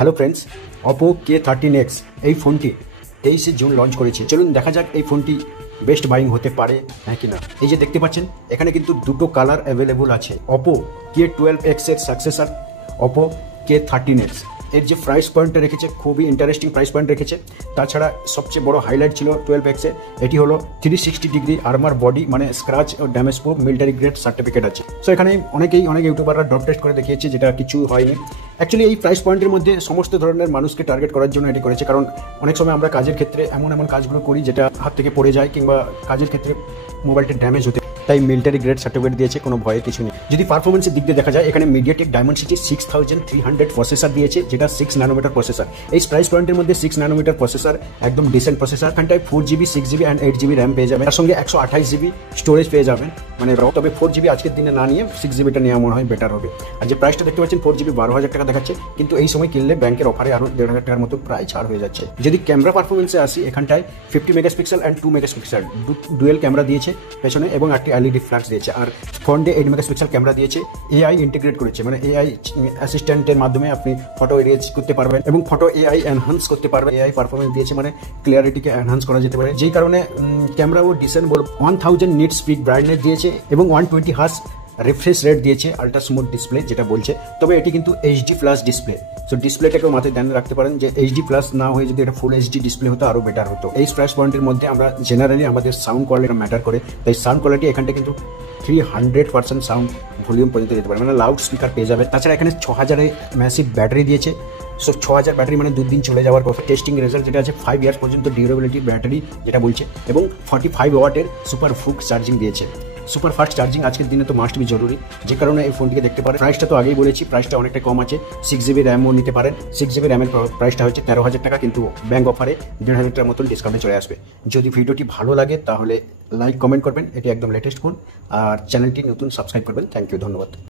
Hello friends, Oppo K13X এই ফোনটি 23 June launch করেছে। চলুন দেখা যাক এই ফোনটি বেস্ট বাইং হতে পারে হ্যাঁ কি না। এই যে দেখতে পাচ্ছেন এখানে কিন্তু দুটো কালার অ্যাভেলেবল আছে। অপো K12X এর সাকসেসর অপো K13X এর যে প্রাইস পয়েন্টটা রেখেছে খুবই ইন্টারেস্টিং প্রাইস পয়েন্ট রেখেছে। তাছাড়া সবচেয়ে বড় হাইলাইট ছিল 12X এর, এটি হলো 360 ডিগ্রি আর্মার বডি, মানে স্ক্র্যাচ ও damage proof military grade certificate আছে। সো এখানে অনেক ইউটিউবাররা ডট টেস্ট করে দেখিয়েছে, যেটা কিছু হয়নি। অ্যাকচুয়ালি এই প্রাইস পয়েন্টের মধ্যে সমস্ত ধরনের মানুষকে টার্গেট করার জন্য এটি করেছে, কারণ অনেক সময় আমরা কাজের ক্ষেত্রে এমন কাজগুলো করি যেটা হাত থেকে পড়ে যায়, কিংবা কাজের ক্ষেত্রে মোবাইলটি ড্যামেজ হতে, তাই মিলিটারি গ্রেড সার্টিফিকেট দিয়েছে, কোনো ভয়ের কিছু নেই। যদি পারফরমেন্সের দিক দিয়ে দেখা যায়, এখানে মিডিয়াটেক ডায়মন্ডসিটি 6300 প্রসেসর দিয়েছে, যেটা 6 ন্যানোমিটার প্রসেসর। এই প্রাইস পয়েন্টের মধ্যে 6 ন্যানোমিটার প্রসেসর একদম ডিসেন্ট প্রসেসর। এখানটায় 4GB 6GB and 8GB RAM পেয়ে যাবেন, তার সঙ্গে 128GB স্টোরেজ পেয়ে যাবেন। মানে তবে 4GB আজকের দিনে না নিয়ে 6GBটা নেওয়া মনে হয় বেটার হবে। আর যে প্রাইসটা দেখতে পাচ্ছেন 4GB 12,000 টাকা দেখাচ্ছে, কিন্তু এই সময় কিনলে ব্যাংকের অফারে আরও 1,500 টাকার মতো প্রায় ছাড় হয়ে যাচ্ছে। যদি ক্যামেরা পারফরমেন্সে আসি, এখানটায় 50 megapixel and 2 megapixel dual camera দিয়েছে পেছনে, এবং একটি এলইডি ফ্ল্যাশ দিয়েছে। আর ফ্রন্টে 8 মেগাপিক্সেল ক্যামেরা দিয়েছে। এআই ইন্টিগ্রেট করেছে, মানে এআই অ্যাসিস্ট্যান্টের মাধ্যমে আপনি ফটো এডিট করতে পারবেন এবং ফটো এআই এনহান্স করতে পারবেন। এআই পারফরমেন্স দিয়েছে, মানে ক্লিয়ারিটিকে এনহান্স করা যেতে পারে, যেই কারণে ক্যামেরা ও ডিসেন্ট বল 1000 নিটস পিক ব্রাইটনেস দিয়েছে এবং 120 হার্জ রিফ্রেশ রেট দিয়েছে, আল্ট্রা স্মুথ ডিসপ্লে যেটা বলছে। তবে এটি কিন্তু এইচডি প্লাস ডিসপ্লে, সো ডিসপ্লেটাকেও মাথায় ধ্যান রাখতে পারেন যে এইচডি প্লাস না হয়ে যদি এটা ফুল এইচডি ডিসপ্লে হতো আরও বেটার হতো। এই প্রাইস পয়েন্টের মধ্যে আমরা জেনারেলি আমাদের সাউন্ড কোয়ালিটি ম্যাটার করে, তাই সাউন্ড কোয়ালিটি এখানটা কিন্তু 300% সাউন্ড ভলিউম পর্যন্ত যেতে পারে, মানে লাউড স্পিকার পেয়ে যাবে। তাছাড়া এখানে 6000 ম্যাসিভ ব্যাটারি দিয়েছে। সো 6000 ব্যাটারি মানে 2 দিন চলে যাওয়ার কথা। টেস্টিং রেজাল্ট যেটা আছে 5 ইয়ার্স পর্যন্ত ডিউরেবিলিটি ব্যাটারি যেটা বলছে, এবং 45 ওয়াটের সুপার ফুক চার্জিং দিয়েছে। সুপার ফাস্ট চার্জিং আজকের দিনে তো মাস্ট বি জরুরি, যে কারণে এই ফোনটিকে দেখতে পারেন। প্রাইসটা তো আগেই বলেছি, প্রাইসটা অনেকটা কম আছে। 6GB র্যামও নিতে পারেন। 6GB র্যামের প্রাইসটা হচ্ছে 13,000 টাকা, কিন্তু ব্যাংক অফারে 1,500 টাকার মতন ডিসকাউন্টে চলে আসবে। যদি ভিডিওটি ভালো লাগে তাহলে লাইক কমেন্ট করবেন, এটি একদম লেটেস্ট ফোন। আর চ্যানেলটি নতুন সাবস্ক্রাইব করবেন। থ্যাংক ইউ, ধন্যবাদ।